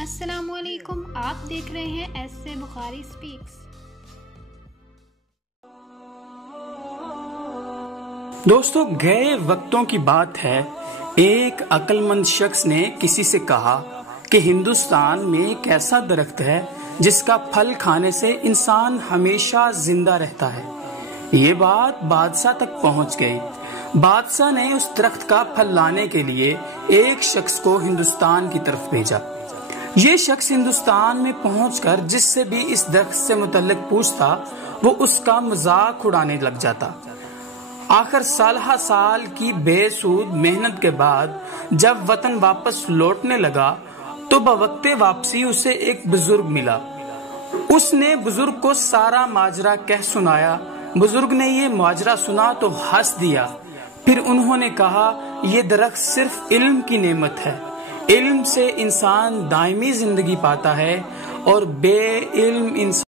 السلام علیکم، آپ دیکھ رہے ہیں ایس سے بخاری سپیکس۔ دوستو، گئے وقتوں کی بات ہے، ایک عقل مند شخص نے کسی سے کہا کہ ہندوستان میں ایک ایسا درخت ہے جس کا پھل کھانے سے انسان ہمیشہ زندہ رہتا ہے۔ یہ بات بادشاہ تک پہنچ گئی۔ بادشاہ نے اس درخت کا پھل لانے کے لیے ایک شخص کو ہندوستان کی طرف بھیجا۔ یہ شخص ہندوستان میں پہنچ کر جس سے بھی اس درخت سے متعلق پوچھتا، وہ اس کا مذاق اڑانے لگ جاتا۔ آخر سال کی بے سود محنت کے بعد جب وطن واپس لوٹنے لگا تو بوقت واپسی اسے ایک بزرگ ملا۔ اس نے بزرگ کو سارا ماجرا کہہ سنایا۔ بزرگ نے یہ ماجرا سنا تو ہنس دیا۔ پھر انہوں نے کہا، یہ درخت صرف علم کی نعمت ہے۔ علم سے انسان دائمی زندگی پاتا ہے اور بے علم انسان